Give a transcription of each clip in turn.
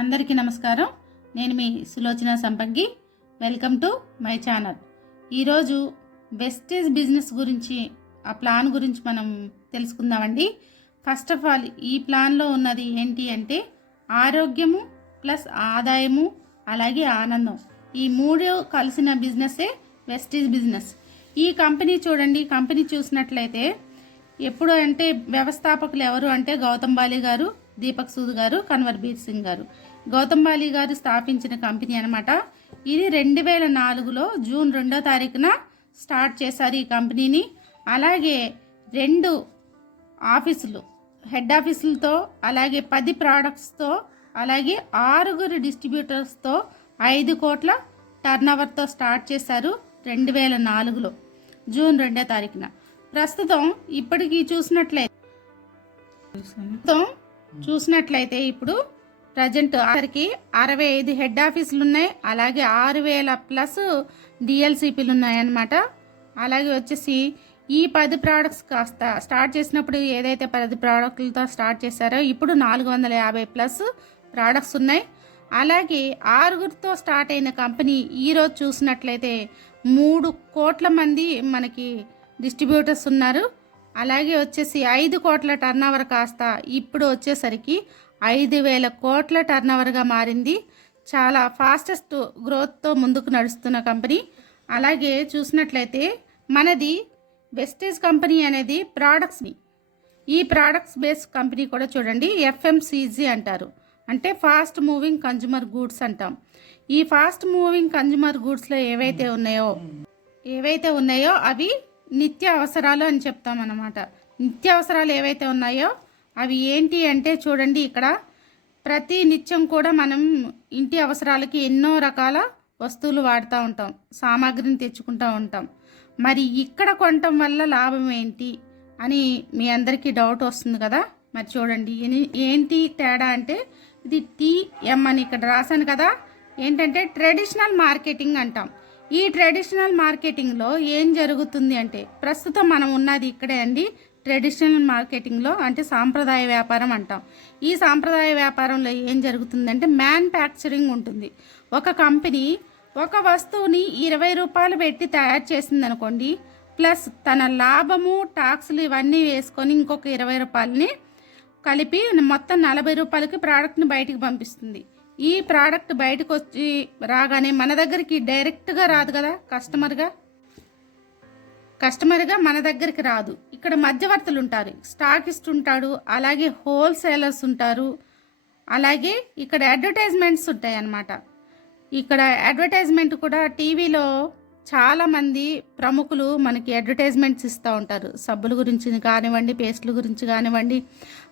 అందరికీ నమస్కారం. నేను మీ సులోచన సంపంగి. Welcome to my channel. ఈరోజు వెస్టేజ్ బిజినెస్ గురించి, ఆ ప్లాన్ గురించి మనం తెలుసుకుందామండి. ఫస్ట్ ఆఫ్ ఆల్ ఈ ప్లాన్లో ఉన్నది ఏంటి అంటే ఆరోగ్యము ప్లస్ ఆదాయము అలాగే ఆనందం, ఈ మూడు కలిసిన బిజినెస్సే వెస్టేజ్ బిజినెస్. ఈ కంపెనీ చూడండి, కంపెనీ చూసినట్లయితే ఎప్పుడు అంటే వ్యవస్థాపకులు ఎవరు అంటే గౌతమ్ బాలి గారు, దీపక్ సూద్ గారు, కన్వర్బీర్ సింగ్ గారు. గౌతమ్ బాలి గారు స్థాపించిన కంపెనీ అనమాట. ఇది 2004లో జూన్ 2వ తారీఖున స్టార్ట్ చేశారు ఈ కంపెనీని. అలాగే 2 ఆఫీసులు, హెడ్ ఆఫీసులతో, అలాగే 10 ప్రోడక్ట్స్తో, అలాగే 6 డిస్ట్రిబ్యూటర్స్తో 5 కోట్ల టర్నోవర్తో స్టార్ట్ చేశారు 2004లో జూన్ 2వ తారీఖున. ప్రస్తుతం ఇప్పటికి చూసినట్లయితే ఇప్పుడు ప్రజెంట్ ఆఖరికి 65 హెడ్ ఆఫీసులు ఉన్నాయి. అలాగే 6000 ప్లస్ డిఎల్సిపిలు ఉన్నాయన్నమాట. అలాగే వచ్చేసి ఈ 10 ప్రోడక్ట్స్ కాస్త స్టార్ట్ చేసినప్పుడు ఏదైతే 10 ప్రోడక్ట్లతో స్టార్ట్ చేశారో ఇప్పుడు 450 ప్లస్ ప్రోడక్ట్స్ ఉన్నాయి. అలాగే 6తో స్టార్ట్ అయిన కంపెనీ ఈరోజు చూసినట్లయితే 3 కోట్ల మంది మనకి డిస్ట్రిబ్యూటర్స్ ఉన్నారు. అలాగే వచ్చేసి 5 కోట్ల టర్నోవర్ కాస్త ఇప్పుడు వచ్చేసరికి 5000 కోట్ల టర్నోవర్గా మారింది. చాలా ఫాస్టెస్ట్ గ్రోత్తో ముందుకు నడుస్తున్న కంపెనీ. అలాగే చూసినట్లయితే మనది వెస్టేజ్ కంపెనీ అనేది ప్రోడక్ట్స్ని, ఈ ప్రోడక్ట్స్ బేస్ కంపెనీ కూడా చూడండి ఎఫ్ఎంసీజీ అంటారు, అంటే ఫాస్ట్ మూవింగ్ కన్జ్యూమర్ గూడ్స్ అంటాం. ఈ ఫాస్ట్ మూవింగ్ కన్జ్యూమర్ గూడ్స్లో ఏవైతే ఉన్నాయో అవి నిత్య అవసరాలు అని చెప్తామన్నమాట. నిత్య అవసరాలు ఏవైతే ఉన్నాయో అవి ఏంటి అంటే చూడండి, ఇక్కడ ప్రతి నిత్యం కూడా మనం ఇంటి అవసరాలకి ఎన్నో రకాల వస్తువులు వాడుతూ ఉంటాం, సామాగ్రిని తెచ్చుకుంటూ ఉంటాం. మరి ఇక్కడ కొనటం వల్ల లాభం ఏంటి అని మీ అందరికీ డౌట్ వస్తుంది కదా. మరి చూడండి ఏంటి తేడా అంటే ఇది TM అని ఇక్కడ రాశాను కదా. ఏంటంటే ట్రెడిషనల్ మార్కెటింగ్ అంటాం. ఈ ట్రెడిషనల్ మార్కెటింగ్లో ఏం జరుగుతుంది అంటే ప్రస్తుతం మనం ఉన్నది ఇక్కడే అండి. ట్రెడిషనల్ మార్కెటింగ్లో అంటే సాంప్రదాయ వ్యాపారం అంటాం. ఈ సాంప్రదాయ వ్యాపారంలో ఏం జరుగుతుందంటే మ్యానుఫ్యాక్చరింగ్ ఉంటుంది. ఒక కంపెనీ ఒక వస్తువుని 20 రూపాయలు పెట్టి తయారు చేసింది అనుకోండి, ప్లస్ తన లాభము టాక్స్లు ఇవన్నీ వేసుకొని ఇంకొక 20 రూపాయలని కలిపి మొత్తం 40 రూపాయలకి ప్రోడక్ట్ని బయటికి పంపిస్తుంది. ఈ ప్రోడక్ట్ బయటకు వచ్చి రాగానే మన దగ్గరికి డైరెక్ట్గా రాదు కదా, కస్టమర్గా మన దగ్గరికి రాదు. ఇక్కడ మధ్యవర్తులు ఉంటారు, స్టాకిస్ట్ ఉంటాడు, అలాగే హోల్సేలర్స్ ఉంటారు, అలాగే ఇక్కడ అడ్వర్టైజ్మెంట్స్ ఉంటాయి అన్నమాట. ఇక్కడ అడ్వర్టైజ్మెంట్ కూడా టీవీలో చాలామంది ప్రముఖులు మనకి అడ్వర్టైజ్మెంట్స్ ఇస్తూ ఉంటారు. సబ్బుల గురించి కానివ్వండి, పేస్టుల గురించి కానివ్వండి,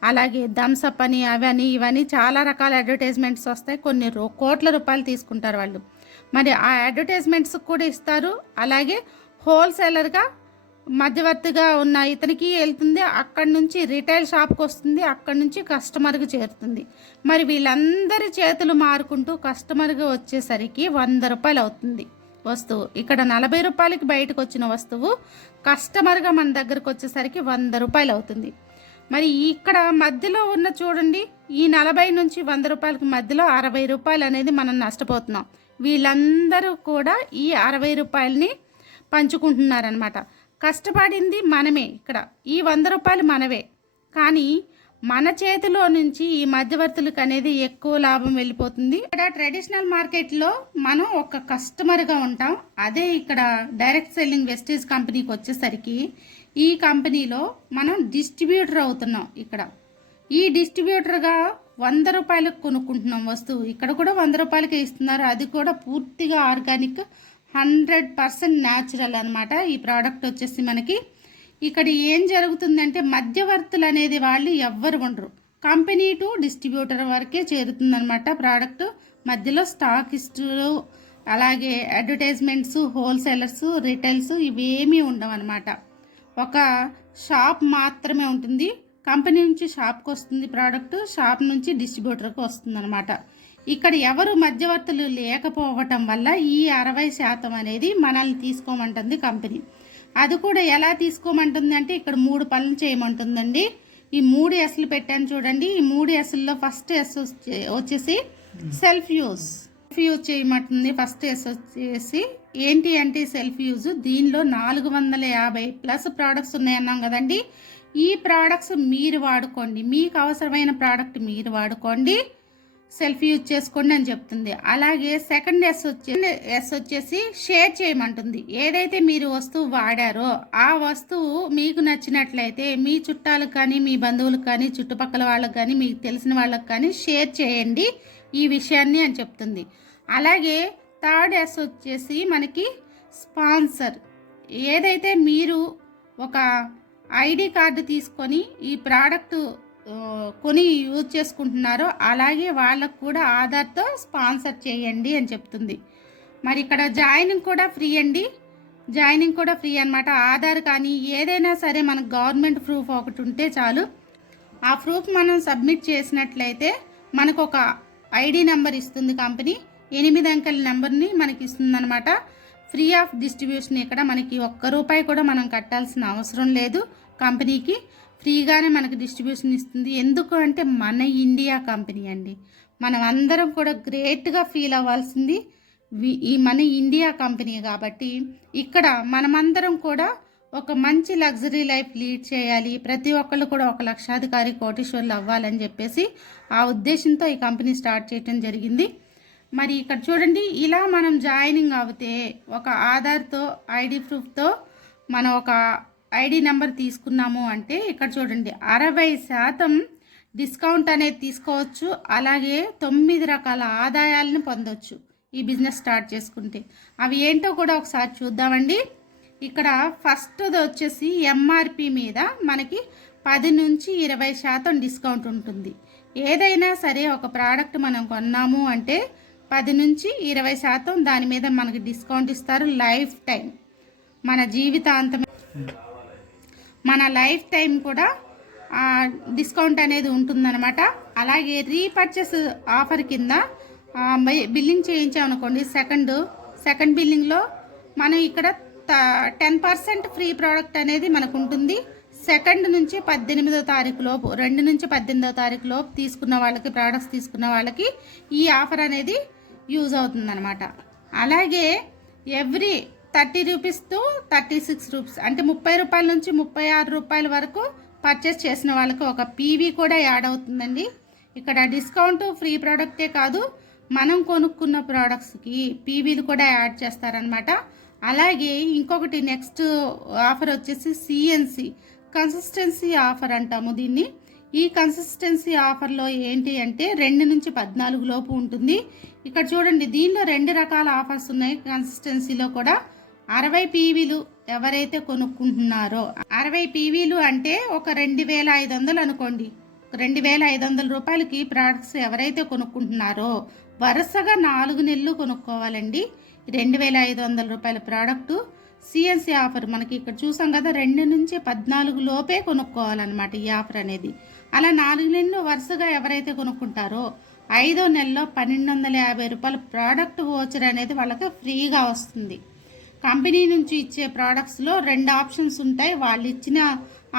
అలాగే థమ్సప్ అని అవని ఇవన్నీ చాలా రకాల అడ్వర్టైజ్మెంట్స్ వస్తాయి. కొన్ని కోట్ల రూపాయలు తీసుకుంటారు వాళ్ళు. మరి ఆ అడ్వర్టైజ్మెంట్స్ కూడా ఇస్తారు. అలాగే హోల్సేలర్గా మధ్యవర్తిగా ఉన్న ఇతనికి వెళ్తుంది, అక్కడి నుంచి రిటైల్ షాప్కి వస్తుంది, అక్కడి నుంచి కస్టమర్కి చేరుతుంది. మరి వీళ్ళందరి చేతులు మారుకుంటూ కస్టమర్గా వచ్చేసరికి 100 రూపాయలు అవుతుంది వస్తువు. ఇక్కడ 40 రూపాయలకి బయటకు వచ్చిన వస్తువు కస్టమర్గా మన దగ్గరకు వచ్చేసరికి 100 రూపాయలు అవుతుంది. మరి ఇక్కడ మధ్యలో ఉన్న చూడండి, ఈ 40 నుంచి 100 రూపాయలకి మధ్యలో 60 రూపాయలు అనేది మనం నష్టపోతున్నాం. వీళ్ళందరూ కూడా ఈ 60 రూపాయలని పంచుకుంటున్నారనమాట. కష్టపడింది మనమే, ఇక్కడ ఈ 100 రూపాయలు మనవే, కానీ మన చేతిలో నుంచి ఈ మధ్యవర్తులకు అనేది ఎక్కువ లాభం వెళ్ళిపోతుంది. ఇక్కడ ట్రెడిషనల్ మార్కెట్లో మనం ఒక కస్టమర్గా ఉంటాం. అదే ఇక్కడ డైరెక్ట్ సెల్లింగ్ వెస్టేజ్ కంపెనీకి వచ్చేసరికి ఈ కంపెనీలో మనం డిస్ట్రిబ్యూటర్ అవుతున్నాం. ఇక్కడ ఈ డిస్ట్రిబ్యూటర్గా 100 రూపాయలకు కొనుక్కుంటున్నాం వస్తువు. ఇక్కడ కూడా 100 రూపాయలకే ఇస్తున్నారు. అది కూడా పూర్తిగా ఆర్గానిక్, 100% న్యాచురల్ అనమాట. ఈ ప్రోడక్ట్ వచ్చేసి మనకి ఇక్కడ ఏం జరుగుతుందంటే మధ్యవర్తులు అనేది వాళ్ళు ఎవ్వరు ఉండరు. కంపెనీ టు డిస్ట్రిబ్యూటర్ వరకే చేరుతుందనమాట ప్రోడక్ట్. మధ్యలో స్టాకిస్టులు, అలాగే అడ్వర్టైజ్మెంట్స్, హోల్సేలర్స్, రిటైల్స్ ఇవేమీ ఉండవు అనమాట. ఒక షాప్ మాత్రమే ఉంటుంది. కంపెనీ నుంచి షాప్కి వస్తుంది ప్రోడక్ట్, షాప్ నుంచి డిస్ట్రిబ్యూటర్కి వస్తుంది అనమాట. ఇక్కడ ఎవరు మధ్యవర్తులు లేకపోవటం వల్ల ఈ 60% అనేది మనల్ని తీసుకోమంటుంది కంపెనీ. అది కూడా ఎలా తీసుకోమంటుంది అంటే ఇక్కడ 3 పనులు చేయమంటుందండి. ఈ 3 ఎస్లు పెట్టాను చూడండి. ఈ 3 ఎస్ల్లో ఫస్ట్ ఎస్ వచ్చేసి సెల్ఫ్ యూజ్ చేయమంటుంది. ఫస్ట్ ఎస్ వచ్చేసి ఏంటి అంటే సెల్ఫ్ యూజ్. దీనిలో 450+ ప్రోడక్ట్స్ ఉన్నాయన్నాం కదండి. ఈ ప్రోడక్ట్స్ మీరు వాడుకోండి, మీకు అవసరమైన ప్రోడక్ట్ మీరు వాడుకోండి, సెల్ఫ్ యూజ్ చేసుకోండి అని చెప్తుంది. అలాగే సెకండ్ ఎస్ వచ్చేసి షేర్ చేయమంటుంది. ఏదైతే మీరు వస్తువు వాడారో ఆ వస్తువు మీకు నచ్చినట్లయితే మీ చుట్టాలకు కానీ, మీ బంధువులకు కానీ, చుట్టుపక్కల వాళ్ళకి కానీ, మీకు తెలిసిన వాళ్ళకి కానీ షేర్ చేయండి ఈ విషయాన్ని అని చెప్తుంది. అలాగే థర్డ్ ఎస్ వచ్చేసి మనకి స్పాన్సర్. ఏదైతే మీరు ఒక ఐడి కార్డు తీసుకొని ఈ ప్రోడక్ట్ కొని యూజ్ చేసుకుంటున్నారో అలాగే వాళ్ళకు కూడా ఆధార్తో స్పాన్సర్ చేయండి అని చెప్తుంది. మరి ఇక్కడ జాయినింగ్ కూడా ఫ్రీ అండి. జాయినింగ్ కూడా ఫ్రీ అనమాట. ఆధార్ కానీ ఏదైనా సరే మనకు గవర్నమెంట్ ప్రూఫ్ ఒకటి ఉంటే చాలు. ఆ ప్రూఫ్ మనం సబ్మిట్ చేసినట్లయితే మనకు ఒక ఐడి నెంబర్ ఇస్తుంది కంపెనీ. 8 అంకెల నెంబర్ని మనకి ఇస్తుంది అనమాట. Free of distribution. ఇక్కడ మనకి ₹1 కూడా మనం కట్టాల్సిన అవసరం లేదు. కంపెనీకి ఫ్రీగానే మనకి డిస్ట్రిబ్యూషన్ ఇస్తుంది. ఎందుకు అంటే మన ఇండియా కంపెనీ అండి. మనం అందరం కూడా గ్రేట్గా ఫీల్ అవ్వాల్సింది ఈ మన ఇండియా కంపెనీ కాబట్టి ఇక్కడ మనమందరం కూడా ఒక మంచి లగ్జరీ లైఫ్ లీడ్ చేయాలి, ప్రతి ఒక్కళ్ళు కూడా ఒక లక్షాధికారి కోటీశ్వర్లు అవ్వాలని చెప్పేసి ఆ ఉద్దేశంతో ఈ కంపెనీ స్టార్ట్ చేయడం జరిగింది. మరి ఇక్కడ చూడండి, ఇలా మనం జాయినింగ్ అవుతే ఒక ఆధార్తో ఐడి ప్రూఫ్తో మనం ఒక ఐడి నెంబర్ తీసుకున్నాము అంటే ఇక్కడ చూడండి 60% డిస్కౌంట్ అనేది తీసుకోవచ్చు. అలాగే 9 రకాల ఆదాయాలను పొందవచ్చు ఈ బిజినెస్ స్టార్ట్ చేసుకుంటే. అవి ఏంటో కూడా ఒకసారి చూద్దామండి. ఇక్కడ ఫస్ట్ది వచ్చేసి ఎంఆర్పి మీద మనకి 10 నుంచి 20% డిస్కౌంట్ ఉంటుంది. ఏదైనా సరే ఒక ప్రోడక్ట్ మనం కొన్నాము అంటే 10 నుంచి 20% దాని మీద మనకి డిస్కౌంట్ ఇస్తారు. లైఫ్ టైం, మన జీవితాంతం, మన లైఫ్ టైం కూడా డిస్కౌంట్ అనేది ఉంటుందన్నమాట. అలాగే రీపర్చేస్ ఆఫర్ కింద బిల్లింగ్ చేయించామనుకోండి, సెకండ్ బిల్లింగ్లో మనం ఇక్కడ 10% ఫ్రీ ప్రోడక్ట్ అనేది మనకు ఉంటుంది. 2 నుంచి 18వ తారీఖు లోపు, 2 నుంచి 18వ తారీఖు లోపు తీసుకున్న వాళ్ళకి, ప్రోడక్ట్స్ తీసుకున్న వాళ్ళకి ఈ ఆఫర్ అనేది యూజ్ అవుతుందన్నమాట. అలాగే ఎవ్రీ 30 రూపీస్ టు 36 రూపీస్ అంటే ₹30 నుంచి ₹36 వరకు పర్చేస్ చేసిన వాళ్ళకి ఒక పీవీ కూడా యాడ్ అవుతుందండి. ఇక్కడ డిస్కౌంట్ ఫ్రీ ప్రోడక్టే కాదు, మనం కొనుక్కున్న ప్రోడక్ట్స్కి పీవీలు కూడా యాడ్ చేస్తారనమాట. అలాగే ఇంకొకటి నెక్స్ట్ ఆఫర్ వచ్చేసి సిఎన్సి కన్సిస్టెన్సీ ఆఫర్ అంటాము దీన్ని. ఈ కన్సిస్టెన్సీ ఆఫర్లో ఏంటి అంటే 2 నుంచి 14 లోపు ఉంటుంది. ఇక్కడ చూడండి, దీనిలో 2 రకాల ఆఫర్స్ ఉన్నాయి. కన్సిస్టెన్సీలో కూడా 60 పీవీలు ఎవరైతే కొనుక్కుంటున్నారో, 60 పీవీలు అంటే ఒక 2500 అనుకోండి. 2500 రూపాయలకి ప్రోడక్ట్స్ ఎవరైతే కొనుక్కుంటున్నారో వరుసగా 4 నెలలు కొనుక్కోవాలండి. 2500 రూపాయల ప్రోడక్టు సిఎన్సి ఆఫర్ మనకి ఇక్కడ చూసాం కదా, 2 నుంచి 14 లోపే కొనుక్కోవాలన్నమాట ఈ ఆఫర్ అనేది. అలా 4 నెలలు వరుసగా ఎవరైతే కొనుక్కుంటారో 5వ నెలలో ₹1250 ప్రోడక్ట్ వోచర్ అనేది వాళ్ళకి ఫ్రీగా వస్తుంది. కంపెనీ నుంచి ఇచ్చే ప్రోడక్ట్స్లో 2 ఆప్షన్స్ ఉంటాయి. వాళ్ళు ఇచ్చిన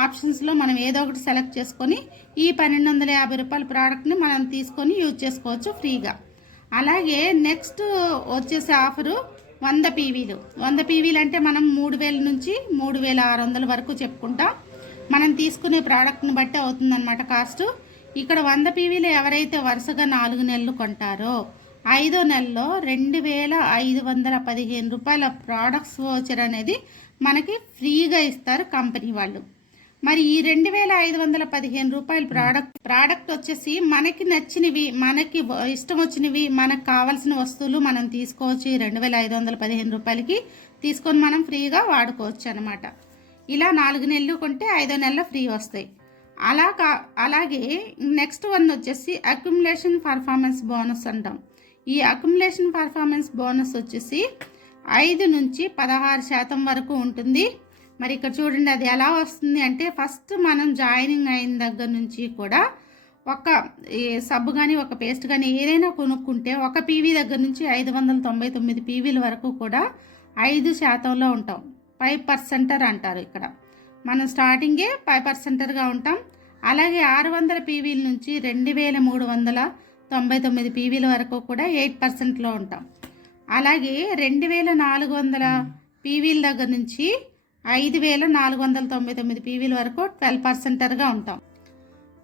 ఆప్షన్స్లో మనం ఏదో ఒకటి సెలెక్ట్ చేసుకొని ఈ ₹1250 ప్రోడక్ట్ని మనం తీసుకొని యూజ్ చేసుకోవచ్చు ఫ్రీగా. అలాగే నెక్స్ట్ వచ్చేసే ఆఫరు 100 పీవీలు. 100 పీవీలు అంటే మనం 3000 నుంచి 3600 వరకు చెప్పుకుంటాం. మనం తీసుకునే ప్రోడక్ట్ని బట్టి అవుతుందన్నమాట కాస్ట్. ఇక్కడ 100 పీవీలు ఎవరైతే వరుసగా 4 నెలలు కొంటారో 5వ నెలలో ₹2515 ప్రోడక్ట్స్ వోచర్ అనేది మనకి ఫ్రీగా ఇస్తారు కంపెనీ వాళ్ళు. మరి ఈ ₹2515 ప్రోడక్ట్ వచ్చేసి మనకి నచ్చినవి, మనకి ఇష్టం వచ్చినవి, మనకు కావాల్సిన వస్తువులు మనం తీసుకోవచ్చు. ఈ ₹2515 తీసుకొని మనం ఫ్రీగా వాడుకోవచ్చు అనమాట. ఇలా 4 నెలలు కొంటే 5వ నెలలో ఫ్రీ వస్తాయి. అలాగే నెక్స్ట్ వన్ వచ్చేసి అక్యుములేషన్ పర్ఫార్మెన్స్ బోనస్ అంటాం. ఈ అక్యుములేషన్ పర్ఫార్మెన్స్ బోనస్ వచ్చేసి 5 నుంచి 16% వరకు ఉంటుంది. మరి ఇక్కడ చూడండి అది ఎలా వస్తుంది అంటే, ఫస్ట్ మనం జాయినింగ్ అయిన దగ్గర నుంచి కూడా ఒక సబ్బు కానీ ఒక పేస్ట్ కానీ ఏదైనా కొనుక్కుంటే ఒక పీవీ దగ్గర నుంచి 599 పీవీల వరకు కూడా 5%లో ఉంటాం. 5% అంటారు ఇక్కడ. మనం స్టార్టింగే 5%గా ఉంటాం. అలాగే 600 పీవీల నుంచి 2399 పీవీల వరకు కూడా 8%లో ఉంటాం. అలాగే 2400 పీవీల దగ్గర నుంచి 5499 పీవీల వరకు 12%గా ఉంటాం.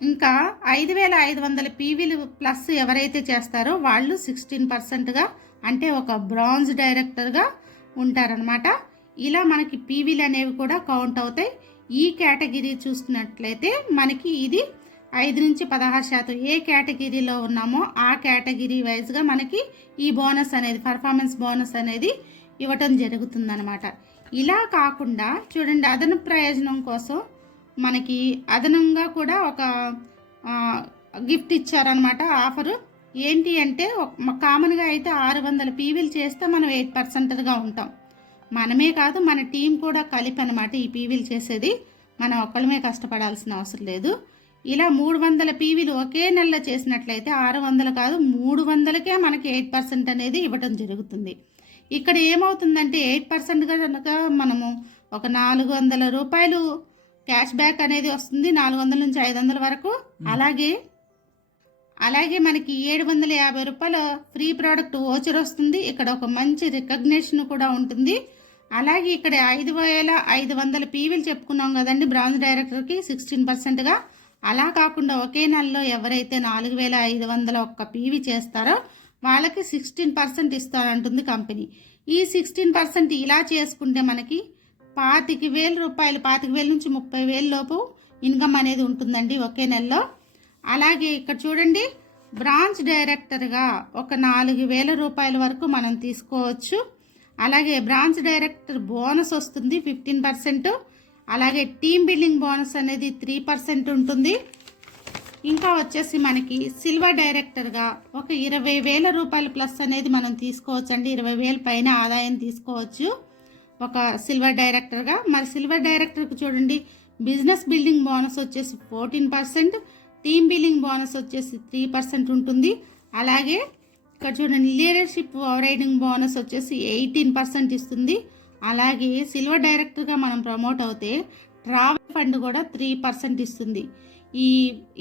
ఇంకా 5500 పీవీలు ప్లస్ ఎవరైతే చేస్తారో వాళ్ళు 16%గా, అంటే ఒక బ్రాంజ్ డైరెక్టర్గా ఉంటారనమాట. ఇలా మనకి పీవీలు అనేవి కూడా కౌంట్ అవుతాయి. ఈ కేటగిరీ చూసుకున్నట్లయితే మనకి ఇది 5 నుంచి 16%. ఏ కేటగిరీలో ఉన్నామో ఆ కేటగిరీ వైజ్గా మనకి ఈ బోనస్ అనేది, పర్ఫార్మెన్స్ బోనస్ అనేది ఇవ్వటం జరుగుతుందన్నమాట. ఇలా కాకుండా చూడండి, అదన ప్రయోజనం కోసం మనకి అదనంగా కూడా ఒక గిఫ్ట్ ఇచ్చారనమాట, ఆఫరు. ఏంటి అంటే కామన్గా అయితే 600 పీవీలు చేస్తే మనం 8%గా ఉంటాం. మనమే కాదు, మన టీం కూడా కలిపి అనమాట ఈ పీవీలు చేసేది. మనం ఒక్కళ్ళమే కష్టపడాల్సిన అవసరం లేదు. ఇలా 300 పీవీలు ఒకే నెలలో చేసినట్లయితే 600 కాదు 300కే మనకి 8% అనేది ఇవ్వటం జరుగుతుంది. ఇక్కడ ఏమవుతుందంటే 8% కనుక మనము ఒక 400 రూపాయలు క్యాష్ బ్యాక్ అనేది వస్తుంది, 400 నుంచి 500 వరకు. అలాగే మనకి 750 రూపాయల ఫ్రీ ప్రోడక్ట్ ఓచర్ వస్తుంది. ఇక్కడ ఒక మంచి రికగ్నిషన్ కూడా ఉంటుంది. అలాగే ఇక్కడ 5500 పీవీలు చెప్పుకున్నాం కదండి బ్రాంజ్ డైరెక్టర్కి 16%గా. అలా కాకుండా ఒకే నెలలో ఎవరైతే 4501 పీవీ చేస్తారో వాళ్ళకి 16% ఇస్తానంటుంది కంపెనీ. ఈ 16% ఇలా చేసుకుంటే మనకి 25,000 రూపాయలు, 25,000 నుంచి 30,000 లోపు ఇన్కమ్ అనేది ఉంటుందండి ఒకే నెలలో. అలాగే ఇక్కడ చూడండి, బ్రాంచ్ డైరెక్టర్గా ఒక 4,000 రూపాయల వరకు మనం తీసుకోవచ్చు. అలాగే బ్రాంచ్ డైరెక్టర్ బోనస్ వస్తుంది 15%. అలాగే టీమ్ బిల్డింగ్ బోనస్ అనేది 3% ఉంటుంది. ఇంకా వచ్చేసి మనకి సిల్వర్ డైరెక్టర్గా ఒక 20,000 రూపాయల ప్లస్ అనేది మనం తీసుకోవచ్చు అండి. 20,000 పైన ఆదాయం తీసుకోవచ్చు ఒక సిల్వర్ డైరెక్టర్గా. మరి సిల్వర్ డైరెక్టర్కి చూడండి, బిజినెస్ బిల్డింగ్ బోనస్ వచ్చేసి 14%, టీమ్ బిల్డింగ్ బోనస్ వచ్చేసి 3% ఉంటుంది. అలాగే ఇక్కడ చూడండి, లీడర్షిప్ ఓవరైడింగ్ బోనస్ వచ్చేసి 18% ఇస్తుంది. అలాగే సిల్వర్ డైరెక్టర్గా మనం ప్రమోట్ అవుతే ట్రావెల్ ఫండ్ కూడా 3% ఇస్తుంది.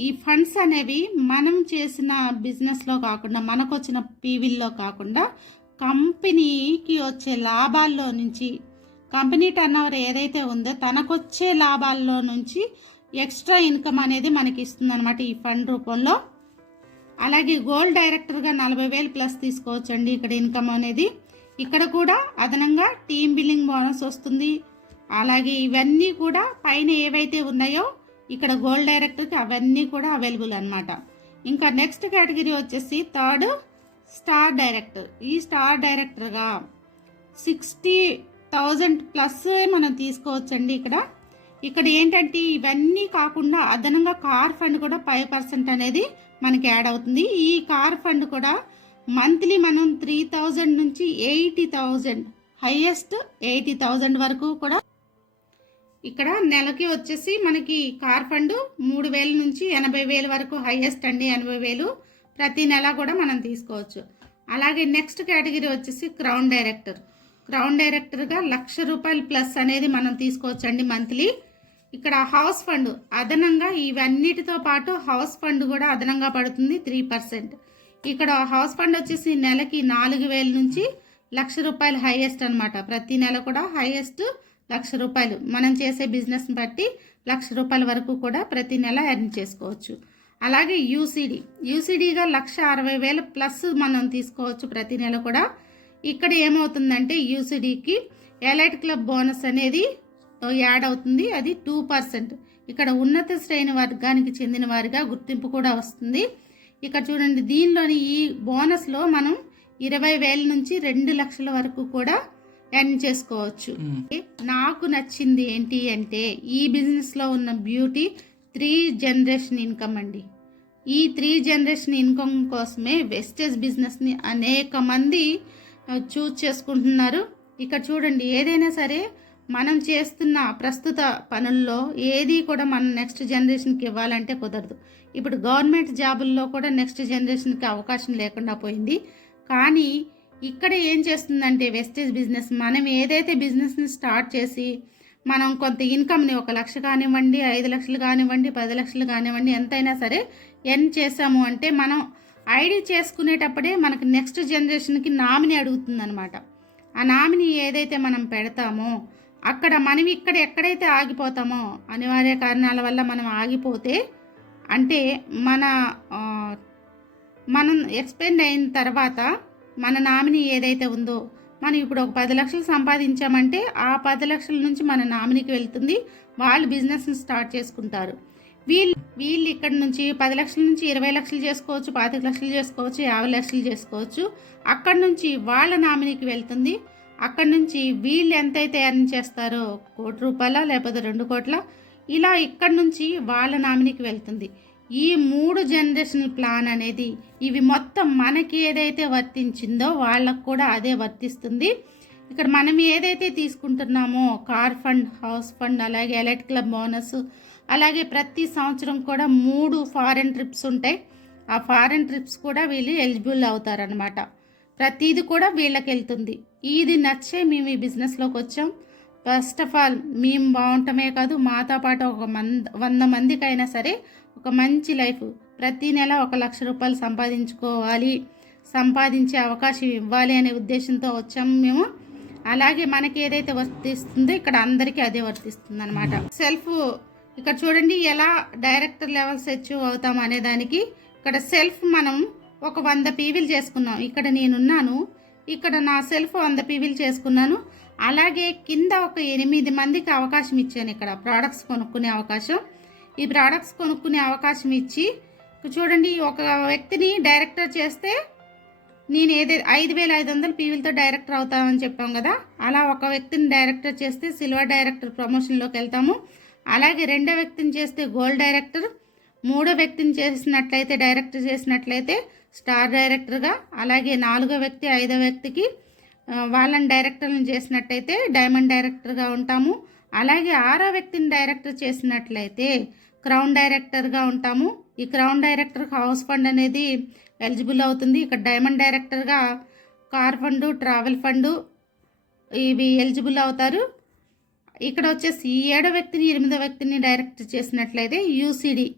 ఈ ఫండ్స్ అనేవి మనం చేసిన బిజినెస్లో కాకుండా, మనకు వచ్చిన పీవీల్లో కాకుండా కంపెనీకి వచ్చే లాభాల్లో నుంచి, కంపెనీ టర్నోవర్ ఏదైతే ఉందో తనకొచ్చే లాభాల్లో నుంచి ఎక్స్ట్రా ఇన్కమ్ అనేది మనకి ఇస్తుంది అనమాట ఈ ఫండ్ రూపంలో. అలాగే గోల్డ్ డైరెక్టర్గా 40,000 ప్లస్ తీసుకోవచ్చు అండి ఇక్కడ ఇన్కమ్ అనేది. ఇక్కడ కూడా అదనంగా టీమ్ బిల్డింగ్ బోనస్ వస్తుంది. అలాగే ఇవన్నీ కూడా పైన ఏవైతే ఉన్నాయో ఇక్కడ గోల్డ్ డైరెక్టర్కి అవన్నీ కూడా అవైలబుల్ అనమాట. ఇంకా నెక్స్ట్ కేటగిరీ వచ్చేసి థర్డ్ స్టార్ డైరెక్టర్. ఈ స్టార్ డైరెక్టర్గా 60,000 ప్లస్ మనం తీసుకోవచ్చండి. ఇక్కడ ఏంటంటే ఇవన్నీ కాకుండా అదనంగా కార్ ఫండ్ కూడా 5% అనేది మనకి యాడ్ అవుతుంది. ఈ కార్ ఫండ్ కూడా మంత్లీ మనం 3,000 నుంచి 80,000, హైయెస్ట్ 80,000 వరకు కూడా. ఇక్కడ నెలకి వచ్చేసి మనకి కార్ ఫండ్ 3,000 నుంచి 80,000 వరకు హైయెస్ట్ అండి, 80,000 ప్రతి నెల కూడా మనం తీసుకోవచ్చు. అలాగే నెక్స్ట్ కేటగిరీ వచ్చేసి క్రౌన్ డైరెక్టర్. క్రౌన్ డైరెక్టర్గా 1,00,000 రూపాయలు ప్లస్ అనేది మనం తీసుకోవచ్చు అండి మంత్లీ. ఇక్కడ హౌస్ ఫండ్ అదనంగా, ఇవన్నిటితో పాటు హౌస్ ఫండ్ కూడా అదనంగా పడుతుంది 3%. ఇక్కడ హౌస్ ఫండ్ వచ్చేసి నెలకి 4,000 నుంచి 1,00,000 రూపాయలు హైయెస్ట్ అనమాట. ప్రతి నెల కూడా హైయెస్ట్ 1,00,000 రూపాయలు. మనం చేసే బిజినెస్ని బట్టి 1,00,000 రూపాయల వరకు కూడా ప్రతి నెల ఎర్న్ చేసుకోవచ్చు. అలాగే యూసీడీగా 1,60,000 ప్లస్ మనం తీసుకోవచ్చు ప్రతి నెల కూడా. ఇక్కడ ఏమవుతుందంటే యూసీడీకి ఎలైట్ క్లబ్ బోనస్ అనేది యాడ్ అవుతుంది, అది 2%. ఇక్కడ ఉన్నత శ్రేణి వర్గానికి చెందిన వారిగా గుర్తింపు కూడా వస్తుంది. ఇక్కడ చూడండి, దీనిలోని ఈ బోనస్లో మనం 20,000 నుంచి 2,00,000 వరకు కూడా ఎర్న్ చేసుకోవచ్చు. నాకు నచ్చింది ఏంటి అంటే ఈ బిజినెస్లో ఉన్న బ్యూటీ 3 జనరేషన్ ఇన్కమ్ అండి. ఈ 3 జనరేషన్ ఇన్కమ్ కోసమే వెస్టేజ్ బిజినెస్ని అనేక మంది చూజ్ చేసుకుంటున్నారు. ఇక్కడ చూడండి, ఏదైనా సరే మనం చేస్తున్న ప్రస్తుత పనుల్లో ఏది కూడా మనం నెక్స్ట్ జనరేషన్కి ఇవ్వాలంటే కుదరదు. ఇప్పుడు గవర్నమెంట్ జాబుల్లో కూడా నెక్స్ట్ జనరేషన్కి అవకాశం లేకుండా పోయింది. కానీ ఇక్కడ ఏం చేస్తుందంటే వెస్టేజ్ బిజినెస్, మనం ఏదైతే బిజినెస్ని స్టార్ట్ చేసి మనం కొంత ఇన్కమ్ని 1,00,000 కానివ్వండి, 5,00,000 కానివ్వండి, 10,00,000 కానివ్వండి, ఎంతైనా సరే ఎర్న్ చేసాము అంటే మనం ఐడి చేసుకునేటప్పుడే మనకు నెక్స్ట్ జనరేషన్కి నామినీ అడుగుతుందన్నమాట. ఆ నామినీ ఏదైతే మనం పెడతామో అక్కడ మనం ఇక్కడ ఎక్కడైతే ఆగిపోతామో అనివార్య కారణాల వల్ల మనం ఆగిపోతే అంటే మనం ఎక్స్పెండ్ అయిన తర్వాత మన నామినీ ఏదైతే ఉందో మనం ఇప్పుడు ఒక 10 లక్షలు సంపాదించామంటే ఆ 10 లక్షల నుంచి మన నామినీకి వెళ్తుంది. వాళ్ళు బిజినెస్ని స్టార్ట్ చేసుకుంటారు. వీళ్ళు ఇక్కడ నుంచి 10 లక్షల నుంచి 20 లక్షలు చేసుకోవచ్చు, 25 లక్షలు చేసుకోవచ్చు, 50 లక్షలు చేసుకోవచ్చు. అక్కడ నుంచి వాళ్ళ నామినీకి వెళ్తుంది. అక్కడ నుంచి వీళ్ళు ఎంతైతే ఎర్న్ చేస్తారో ₹1,00,00,000 లేకపోతే 2 కోట్ల ఇలా ఇక్కడ నుంచి వాళ్ళ నామినీకి వెళ్తుంది. ఈ 3 జనరేషనల్ ప్లాన్ అనేది ఇవి మొత్తం మనకి ఏదైతే వర్తించిందో వాళ్ళకు కూడా అదే వర్తిస్తుంది. ఇక్కడ మనం ఏదైతే తీసుకుంటున్నామో కార్ ఫండ్, హౌస్ ఫండ్, అలాగే ఎలైట్ క్లబ్ బోనస్, అలాగే ప్రతి సంవత్సరం కూడా 3 ఫారెన్ ట్రిప్స్ ఉంటాయి. ఆ ఫారెన్ ట్రిప్స్ కూడా వీళ్ళు ఎలిజిబుల్ అవుతారనమాట. ప్రతిది కూడా వీళ్ళకి వెళ్తుంది. ఇది నచ్చే మేము ఈ బిజినెస్లోకి వచ్చాం. ఫస్ట్ ఆఫ్ ఆల్ మేము బాగుంటమే కాదు, మాతో పాటు 100 మందికైనా సరే ఒక మంచి లైఫ్, ప్రతి నెల ₹1,00,000 సంపాదించుకోవాలి, సంపాదించే అవకాశం ఇవ్వాలి అనే ఉద్దేశంతో వచ్చాము మేము. అలాగే మనకి ఏదైతే వర్తిస్తుందో ఇక్కడ అందరికీ అదే వర్తిస్తుంది అనమాట. సెల్ఫ్ ఇక్కడ చూడండి ఎలా డైరెక్టర్ లెవెల్స్ అచీవ్ అవుతాం అనే దానికి ఇక్కడ సెల్ఫ్ మనం ఒక 100 పీవీలు చేసుకున్నాం. ఇక్కడ నేనున్నాను, ఇక్కడ నా సెల్ఫ్ 100 పీవీలు చేసుకున్నాను. అలాగే కింద ఒక 8 మందికి అవకాశం ఇచ్చాను. ఇక్కడ ప్రోడక్ట్స్ కొనుక్కునే అవకాశం. ఈ ప్రోడక్ట్స్ కొనుక్కునే అవకాశం ఇచ్చి చూడండి ఒక వ్యక్తిని డైరెక్టర్ చేస్తే నేను 5,500 పీవీలతో డైరెక్టర్ అవుతామని చెప్పాం కదా, అలా ఒక వ్యక్తిని డైరెక్టర్ చేస్తే సిల్వర్ డైరెక్టర్ ప్రమోషన్లోకి వెళ్తాము. అలాగే 2వ వ్యక్తిని చేస్తే గోల్డ్ డైరెక్టర్, 3వ వ్యక్తిని చేసినట్లయితే డైరెక్టర్ చేసినట్లయితే స్టార్ డైరెక్టర్గా, అలాగే 4వ వ్యక్తి 5వ వ్యక్తికి వాళ్ళని డైరెక్టర్లను చేసినట్టయితే డైమండ్ డైరెక్టర్గా ఉంటాము. అలాగే 6వ వ్యక్తిని డైరెక్టర్ చేసినట్లయితే క్రౌన్ డైరెక్టర్గా ఉంటాము. ఈ క్రౌన్ డైరెక్టర్ హౌస్ ఫండ్ అనేది ఎలిజిబుల్ అవుతుంది. ఇక్కడ డైమండ్ డైరెక్టర్గా కార్ ఫండు, ట్రావెల్ ఫండు ఇవి ఎలిజిబుల్ అవుతారు. ఇక్కడ వచ్చేసి 7వ వ్యక్తిని 8వ వ్యక్తిని డైరెక్ట్ చేసినట్లయితే యూసిడి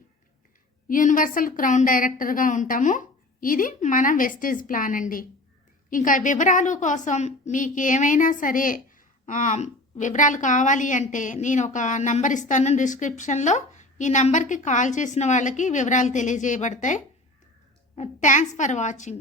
యూనివర్సల్ క్రౌన్ డైరెక్టర్గా ఉంటాము. ఇది మన వెస్టేజ్ ప్లాన్ అండి. ఇంకా వివరాలు కోసం మీకు ఏమైనా సరే వివరాలు కావాలి అంటే నేను ఒక నంబర్ ఇస్తాను డిస్క్రిప్షన్లో. ఈ నంబర్కి కాల్ చేసిన వాళ్ళకి వివరాలు తెలియజేయబడతాయి. Thanks for watching.